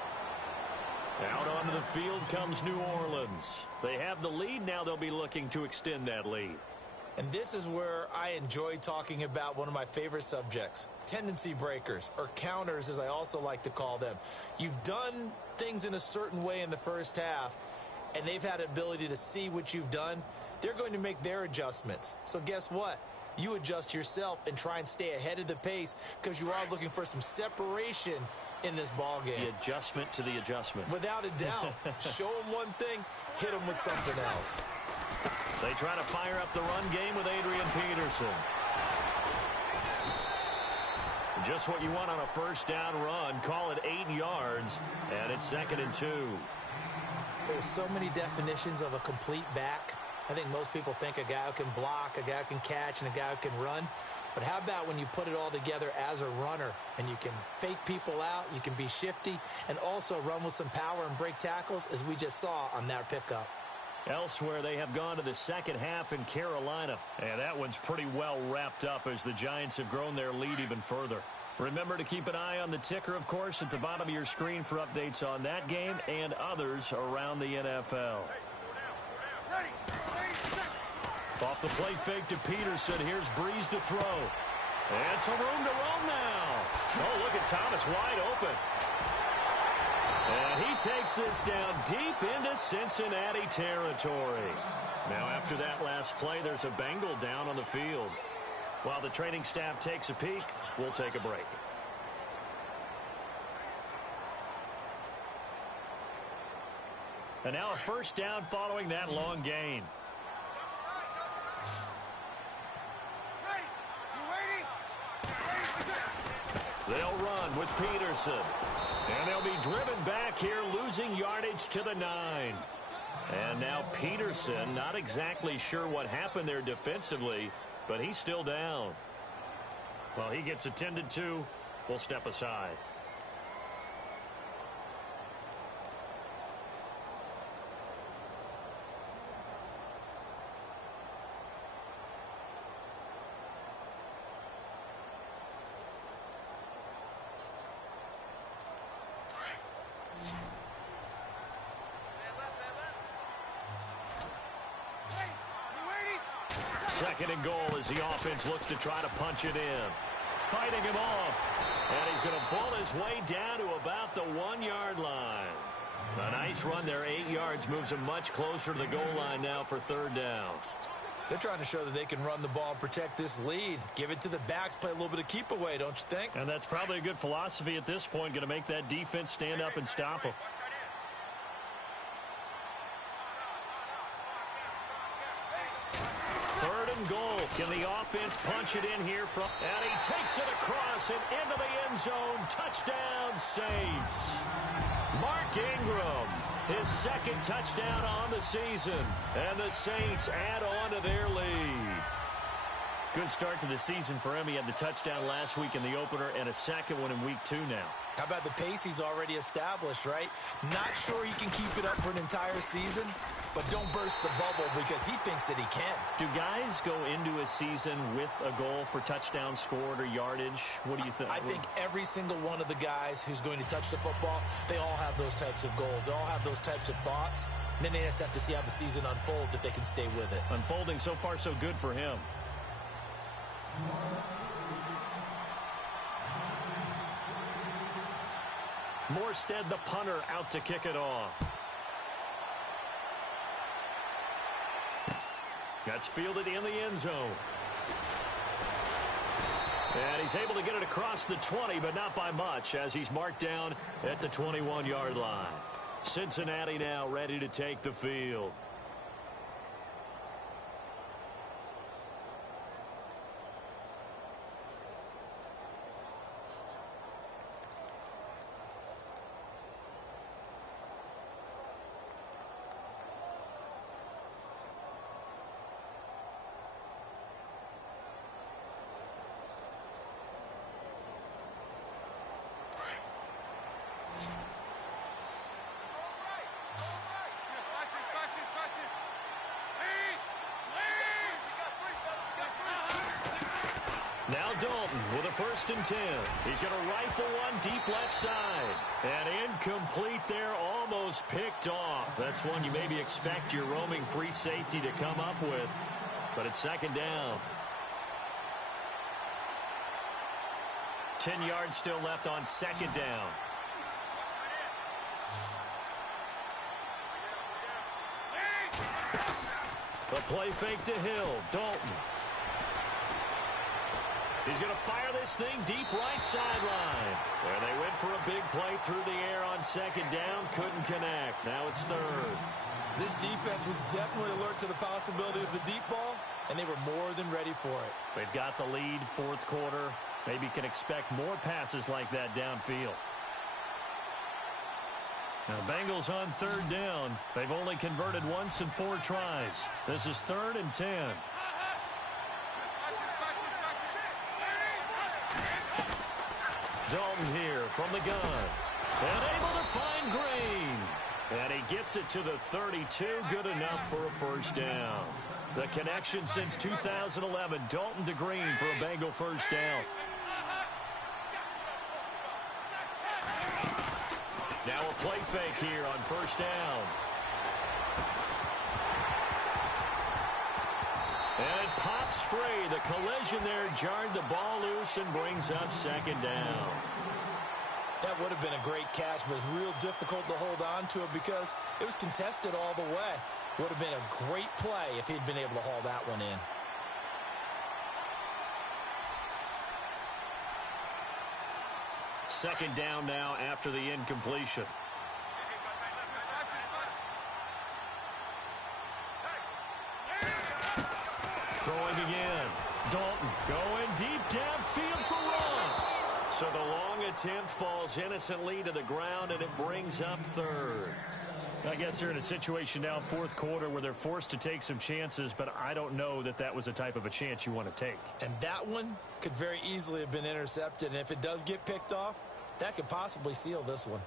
Out onto the field comes New Orleans. They have the lead. Now they'll be looking to extend that lead. And this is where I enjoy talking about one of my favorite subjects, tendency breakers, or counters as I also like to call them. You've done things in a certain way in the first half, and they've had ability to see what you've done. They're going to make their adjustments. So guess what? You adjust yourself and try and stay ahead of the pace because you are looking for some separation in this ball game. The adjustment to the adjustment. Without a doubt. Show them one thing, hit them with something else. They try to fire up the run game with Adrian Peterson. Just what you want on a first down run. Call it 8 yards, and it's 2nd and 2. There's so many definitions of a complete back. I think most people think a guy who can block, a guy who can catch, and a guy who can run. But how about when you put it all together as a runner and you can fake people out, you can be shifty, and also run with some power and break tackles, as we just saw on that pickup. Elsewhere, they have gone to the second half in Carolina. And that one's pretty well wrapped up as the Giants have grown their lead even further. Remember to keep an eye on the ticker, of course, at the bottom of your screen for updates on that game and others around the NFL. Off the play fake to Peterson. Here's Breeze to throw. And some room to roam now. Oh, look at Thomas wide open. And he takes this down deep into Cincinnati territory. Now, after that last play, there's a Bengal down on the field. While the training staff takes a peek, we'll take a break. And now a first down following that long gain. They'll run with Peterson. And they'll be driven back here, losing yardage to the 9. And now Peterson, not exactly sure what happened there defensively, but he's still down. Well, he gets attended to. We'll step aside. Second and goal as the offense looks to try to punch it in. Fighting him off. And he's going to pull his way down to about the 1-yard line. A nice run there, 8 yards, moves him much closer to the goal line now for third down. They're trying to show that they can run the ball and protect this lead. Give it to the backs, play a little bit of keep away, don't you think? And that's probably a good philosophy at this point, going to make that defense stand up and stop him. Third and goal. Can the offense punch it in here from? And he takes it across and into the end zone. Touchdown, Saints. Mark Ingram, his second touchdown on the season. And the Saints add on to their lead. Good start to the season for him. He had the touchdown last week in the opener and a second one in week 2 now. How about the pace he's already established, right? Not sure he can keep it up for an entire season, but don't burst the bubble because he thinks that he can. Do guys go into a season with a goal for touchdown scored or yardage? What do you think? I think every single one of the guys who's going to touch the football, they all have those types of goals. They all have those types of thoughts. And then they just have to see how the season unfolds if they can stay with it. Unfolding so far so good for him. Morstead, the punter, out to kick it off. That's fielded in the end zone. And he's able to get it across the 20, but not by much, as he's marked down at the 21-yard line. Cincinnati now ready to take the field. Now Dalton with a 1st and 10. He's going to rifle one deep left side. And incomplete there, almost picked off. That's one you maybe expect your roaming free safety to come up with. But it's 2nd down. 10 yards still left on 2nd down. The play fake to Hill. Dalton. He's going to fire this thing deep right sideline. And they went for a big play through the air on second down. Couldn't connect. Now it's third. This defense was definitely alert to the possibility of the deep ball, and they were more than ready for it. They've got the lead, fourth quarter. Maybe can expect more passes like that downfield. Now, Bengals on third down. They've only converted once in 4 tries. This is 3rd and 10. Dalton here from the gun. And able to find Green. And he gets it to the 32. Good enough for a first down. The connection since 2011. Dalton to Green for a Bengal first down. Now a play fake here on first down. And it pops free. The collision there jarred the ball loose and brings up second down. That would have been a great catch, but it was real difficult to hold on to it because it was contested all the way. Would have been a great play if he'd been able to haul that one in. Second down now after the incompletion. Throwing again. Dalton going deep downfield for Ross. So the long attempt falls innocently to the ground, and it brings up third. I guess they're in a situation now, fourth quarter, where they're forced to take some chances, but I don't know that that was the type of a chance you want to take. And that one could very easily have been intercepted, and if it does get picked off, that could possibly seal this one.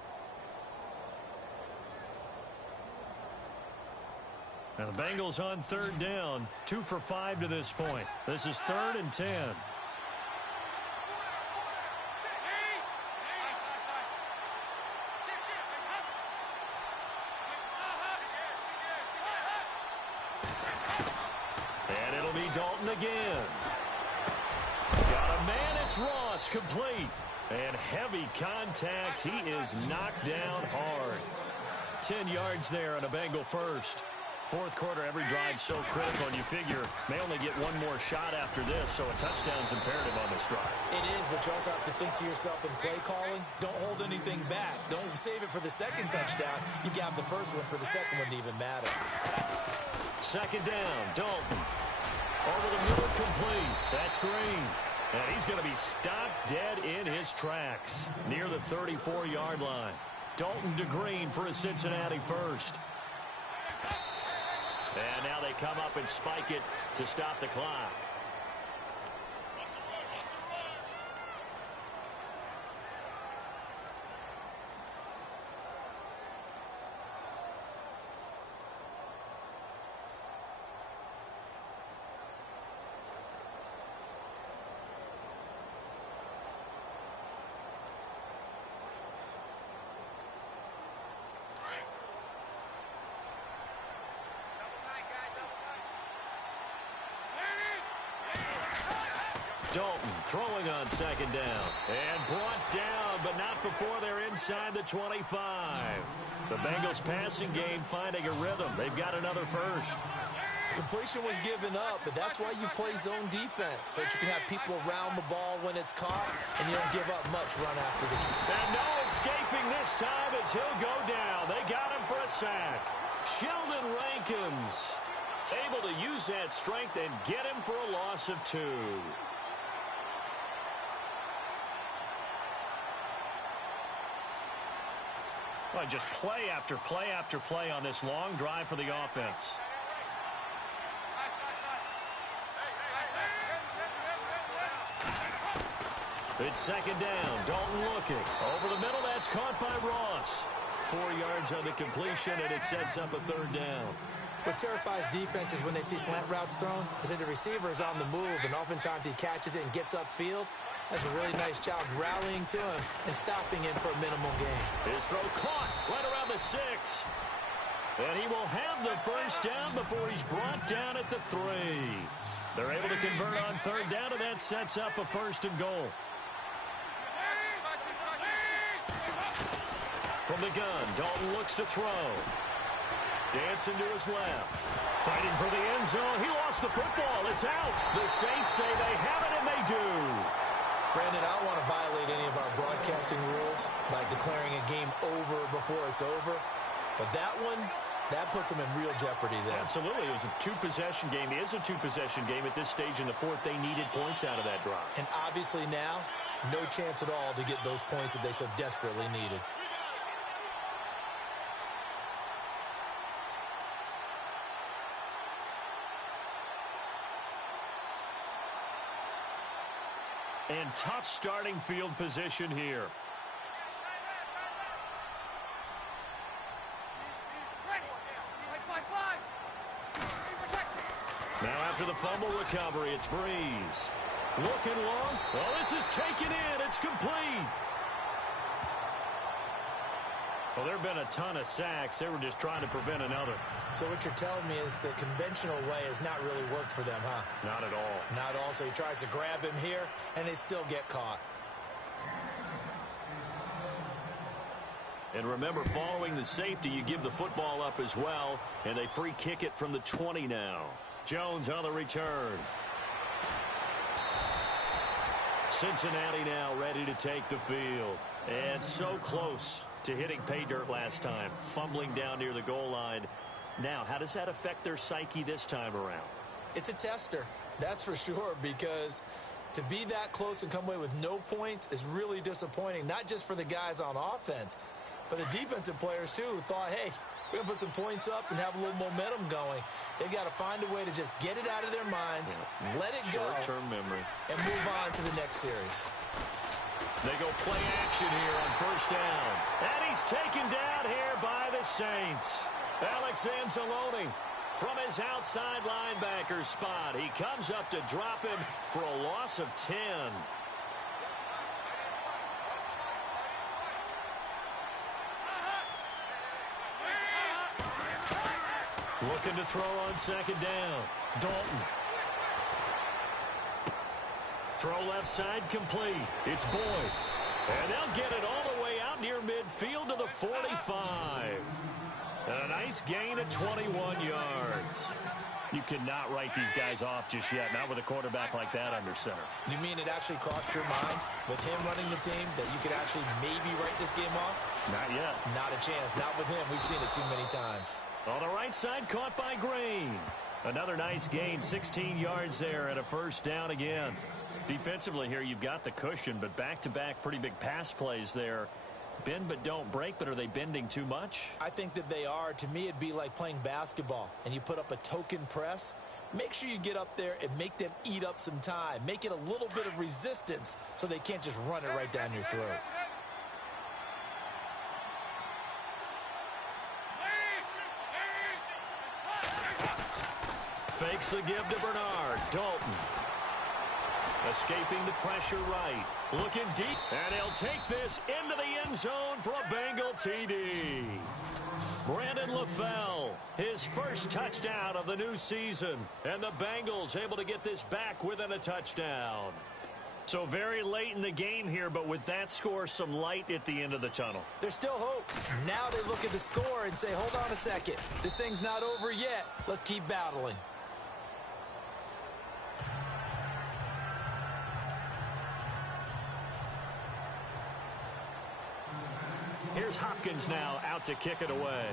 Now the Bengals on third down, 2 for 5 to this point. This is 3rd and 10. And it'll be Dalton again. Got a man, it's Ross, complete. And heavy contact. He is knocked down hard. 10 yards there on a Bengal first. Fourth quarter, every drive so critical, and you figure may only get one more shot after this, so a touchdown's imperative on this drive. It is, but you also have to think to yourself in play calling, don't hold anything back. Don't save it for the second touchdown. You got the first one for the second one to even matter. Second down, Dalton. Over the middle, complete. That's Green. And he's going to be stopped dead in his tracks near the 34-yard line. Dalton to Green for a Cincinnati first. And now they come up and spike it to stop the clock. Dalton throwing on second down. And brought down, but not before they're inside the 25. The Bengals passing game finding a rhythm. They've got another first. Completion was given up, but that's why you play zone defense, so that you can have people around the ball when it's caught, and you don't give up much run after the kick. And no escaping this time as he'll go down. They got him for a sack. Sheldon Rankins able to use that strength and get him for a loss of 2. Well, just play after play after play on this long drive for the offense. It's second down. Dalton looking. Over the middle, that's caught by Ross. 4 yards on the completion, and it sets up a third down. What terrifies defenses when they see slant routes thrown is that the receiver is on the move, and oftentimes he catches it and gets upfield. That's a really nice job rallying to him and stopping him for a minimal gain. His throw caught right around the 6. And he will have the first down before he's brought down at the 3. They're able to convert on third down, and that sets up a first and goal. From the gun, Dalton looks to throw. Dancing to his left. Fighting for the end zone. He lost the football. It's out. The Saints say they have it, and they do. Brandon, I don't want to violate any of our broadcasting rules by declaring a game over before it's over. But that one, that puts them in real jeopardy there. Absolutely. It was a two-possession game. It is a two-possession game at this stage in the fourth. They needed points out of that drive. And obviously now, no chance at all to get those points that they so desperately needed. And tough starting field position here. Now after the fumble recovery, it's Breeze. Looking long. Oh, this is taken in. It's complete. Well, there have been a ton of sacks. They were just trying to prevent another. So what you're telling me is the conventional way has not really worked for them, huh? Not at all. Not at all. So he tries to grab him here, and they still get caught. And remember, following the safety, you give the football up as well, and they free kick it from the 20 now. Jones on the return. Cincinnati now ready to take the field. And so close to hitting pay dirt last time, fumbling down near the goal line. Now, how does that affect their psyche this time around? It's a tester, that's for sure, because to be that close and come away with no points is really disappointing, not just for the guys on offense, but the defensive players, too, who thought, hey, we're going to put some points up and have a little momentum going. They've got to find a way to just get it out of their minds, let it go, short-term memory, and move on to the next series. They go play action here on first down. And he's taken down here by the Saints. Alex Anzalone from his outside linebacker spot. He comes up to drop him for a loss of 10. Looking to throw on second down. Dalton. Throw left side complete. It's Boyd. And they'll get it all the way out near midfield to the 45. And a nice gain of 21 yards. You cannot write these guys off just yet, not with a quarterback like that under center. You mean it actually crossed your mind with him running the team that you could actually maybe write this game off? Not yet. Not a chance. Not with him. We've seen it too many times. On the right side, caught by Green. Another nice gain, 16 yards there and a first down again. Defensively here, you've got the cushion, but back-to-back pretty big pass plays there. Bend but don't break, but are they bending too much? I think that they are. To me, it'd be like playing basketball, and you put up a token press. Make sure you get up there and make them eat up some time. Make it a little bit of resistance so they can't just run it right down your throat. Fakes the give to Bernard. Dalton. Escaping the pressure right. Looking deep. And he'll take this into the end zone for a Bengal TD. Brandon LaFell, his first touchdown of the new season. And the Bengals able to get this back within a touchdown. So very late in the game here, but with that score, some light at the end of the tunnel. There's still hope. Now they look at the score and say, hold on a second. This thing's not over yet. Let's keep battling. Here's Hopkins now out to kick it away.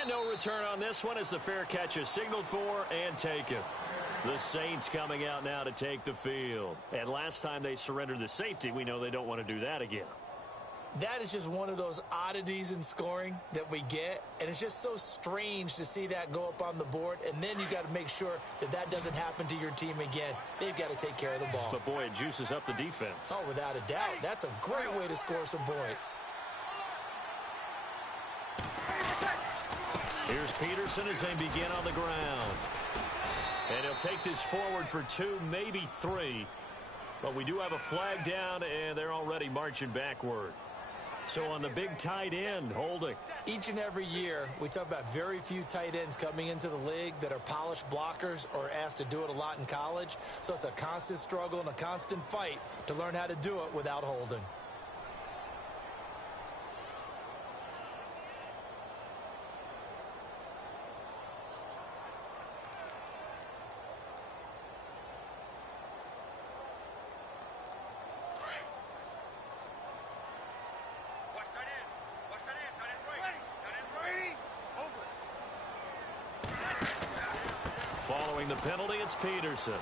And no return on this one as the fair catch is signaled for and taken. The Saints coming out now to take the field. And last time they surrendered the safety, we know they don't want to do that again. That is just one of those oddities in scoring that we get, and it's just so strange to see that go up on the board, and then you got to make sure that that doesn't happen to your team again. They've got to take care of the ball. But boy, it juices up the defense. Oh, without a doubt. That's a great way to score some points. Here's Peterson as they begin on the ground. And he'll take this forward for 2, maybe 3. But we do have a flag down, and they're already marching backward. So on the big tight end, holding. Each and every year, we talk about very few tight ends coming into the league that are polished blockers or asked to do it a lot in college. So it's a constant struggle and a constant fight to learn how to do it without holding. Following the penalty, it's Peterson.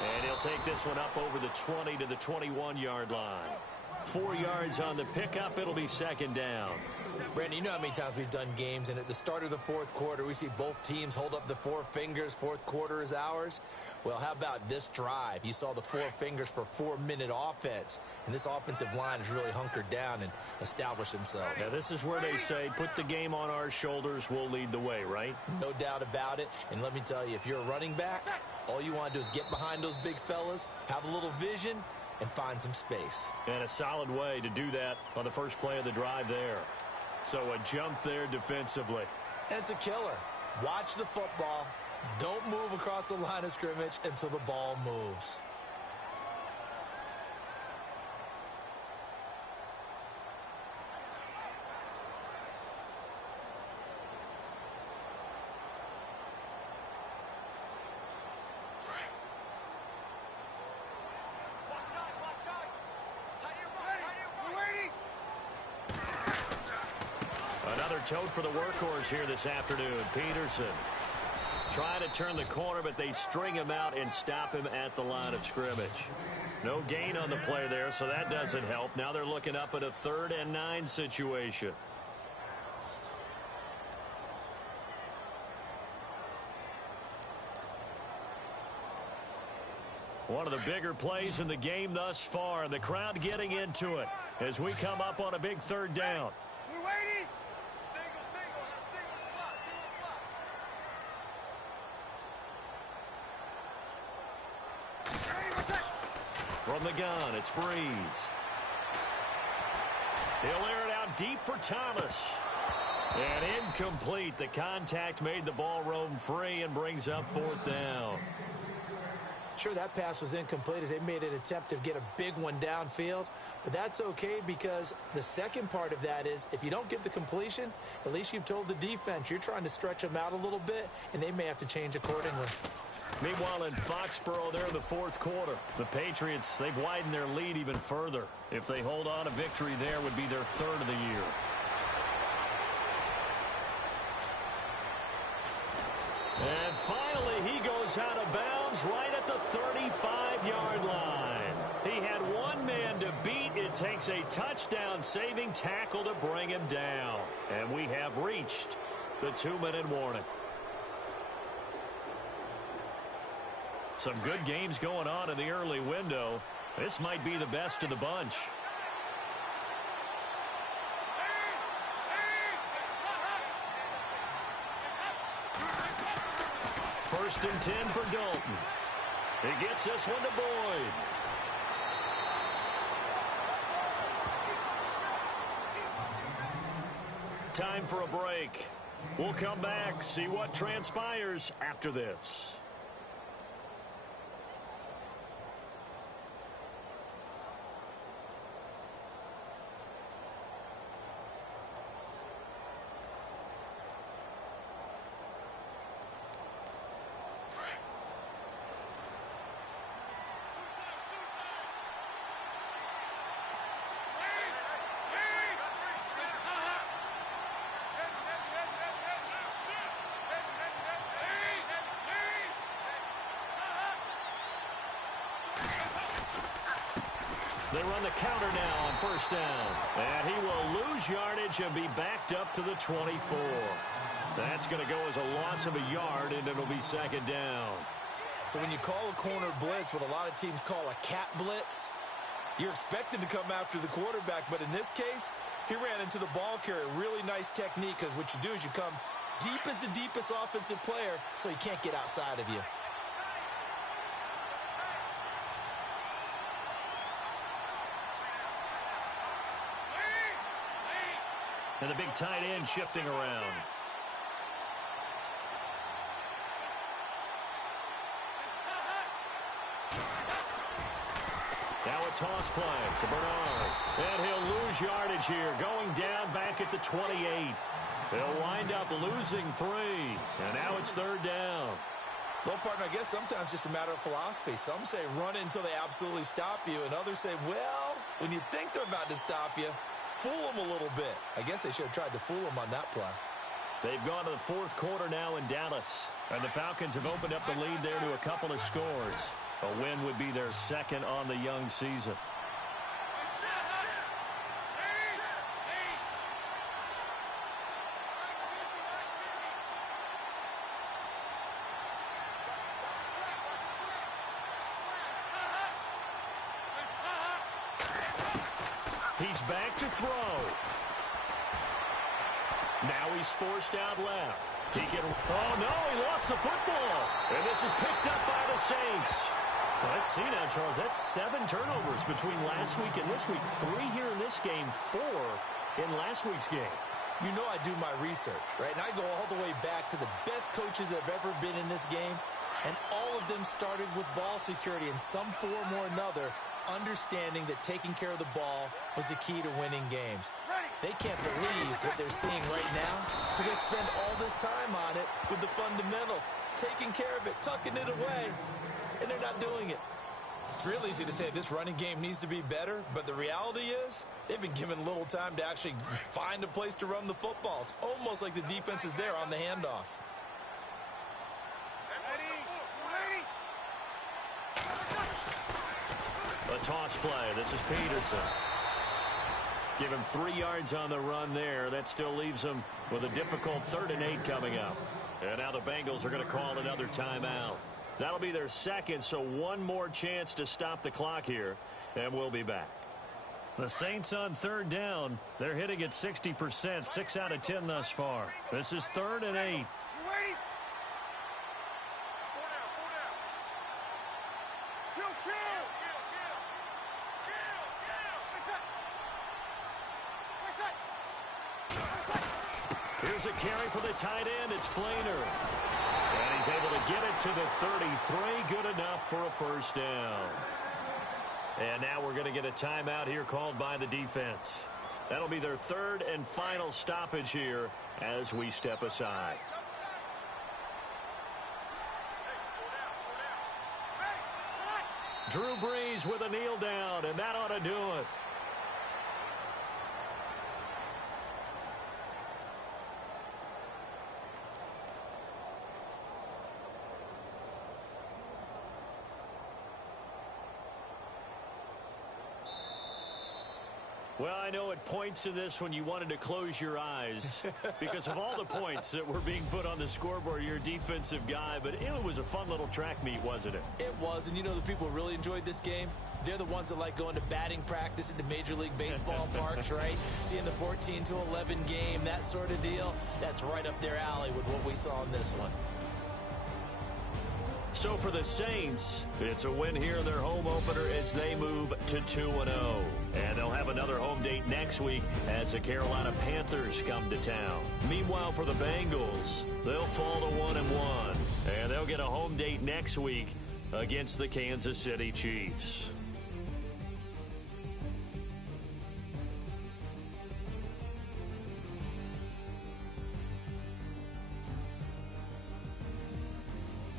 And he'll take this one up over the 20 to the 21-yard line. 4 yards on the pickup. It'll be second down. Brandon, you know how many times we've done games, and at the start of the fourth quarter, we see both teams hold up the four fingers. Fourth quarter is ours. Well, how about this drive? You saw the four fingers for 4-minute offense, and this offensive line has really hunkered down and established themselves. Now, this is where they say, put the game on our shoulders, we'll lead the way, right? No doubt about it. And let me tell you, if you're a running back, all you want to do is get behind those big fellas, have a little vision, and find some space. And a solid way to do that on the first play of the drive there. So a jump there defensively. And it's a killer. Watch the football. Don't move across the line of scrimmage until the ball moves. Another tote for the workhorse here this afternoon. Peterson trying to turn the corner, but they string him out and stop him at the line of scrimmage. No gain on the play there, so that doesn't help. Now they're looking up at a 3rd and 9 situation. One of the bigger plays in the game thus far, and the crowd getting into it as we come up on a big 3rd down. We're waiting. From the gun, it's Breeze. He'll air it out deep for Thomas. And incomplete. The contact made the ball roam free and brings up 4th down. Sure, that pass was incomplete as they made an attempt to get a big one downfield. But that's okay because the second part of that is if you don't get the completion, at least you've told the defense you're trying to stretch them out a little bit, and they may have to change accordingly. Meanwhile, in Foxborough, there in the 4th quarter, the Patriots, they've widened their lead even further. If they hold on, a victory there would be their 3rd of the year. And finally, he goes out of bounds right at the 35-yard line. He had one man to beat. It takes a touchdown-saving tackle to bring him down. And we have reached the 2-minute warning. Some good games going on in the early window. This might be the best of the bunch. First and 10 for Dalton. He gets this one to Boyd. Time for a break. We'll come back, see what transpires after this. They run the counter now on 1st down. And he will lose yardage and be backed up to the 24. That's going to go as a loss of a yard, and it'll be 2nd down. So when you call a corner blitz, what a lot of teams call a cat blitz, you're expected to come after the quarterback. But in this case, he ran into the ball carrier. Really nice technique, because what you do is you come deep as the deepest offensive player, so he can't get outside of you. And the big tight end shifting around. Now a toss play to Bernard. And he'll lose yardage here, going down back at the 28. They'll wind up losing 3. And now it's 3rd down. Well, partner, I guess sometimes just a matter of philosophy. Some say run it until they absolutely stop you, and others say, well, when you think they're about to stop you, fool them a little bit. I guess they should have tried to fool them on that play. They've gone to the 4th quarter now and down scoreless. And the Falcons have opened up the lead there to a couple of scores. A win would be their second on the young season. He's back to throw. Now he's forced out left. He can. Oh, no, he lost the football. And this is picked up by the Saints. Well, let's see now, Charles. That's 7 turnovers between last week and this week. 3 here in this game, 4 in last week's game. You know I do my research, right? And I go all the way back to the best coaches that have ever been in this game. And all of them started with ball security in some form or another, understanding that taking care of the ball was the key to winning games. They can't believe what they're seeing right now because they spend all this time on it with the fundamentals, taking care of it, tucking it away, and they're not doing it. It's real easy to say this running game needs to be better, but the reality is they've been given little time to actually find a place to run the football. It's almost like the defense is there on the handoff. A toss play. This is Peterson. Give him 3 yards on the run there. That still leaves him with a difficult 3rd and 8 coming up. And now the Bengals are going to call another timeout. That'll be their second, so one more chance to stop the clock here, and we'll be back. The Saints on 3rd down. They're hitting at 60%, 6 out of 10 thus far. This is 3rd and 8. Here's a carry for the tight end. It's Flainer. And he's able to get it to the 33. Good enough for a first down. And now we're going to get a timeout here called by the defense. That'll be their 3rd and final stoppage here as we step aside. Drew Brees with a kneel down, and that ought to do it. Well, I know at points in this when you wanted to close your eyes because of all the points that were being put on the scoreboard. You're a defensive guy, but it was a fun little track meet, wasn't it? It was, and you know the people who really enjoyed this game? They're the ones that like going to batting practice at the Major League Baseball parks, right? Seeing the 14-11 game, that sort of deal. That's right up their alley with what we saw in this one. So for the Saints, it's a win here in their home opener as they move to 2-0. And they'll have another home date next week as the Carolina Panthers come to town. Meanwhile, for the Bengals, they'll fall to 1-1. And they'll get a home date next week against the Kansas City Chiefs.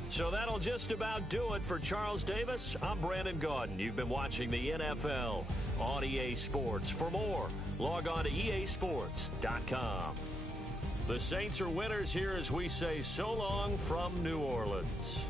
So that'll just about do it for Charles Davis. I'm Brandon Gaudin. You've been watching the NFL on EA Sports. For more, log on to easports.com. The Saints are winners here as we say so long from New Orleans.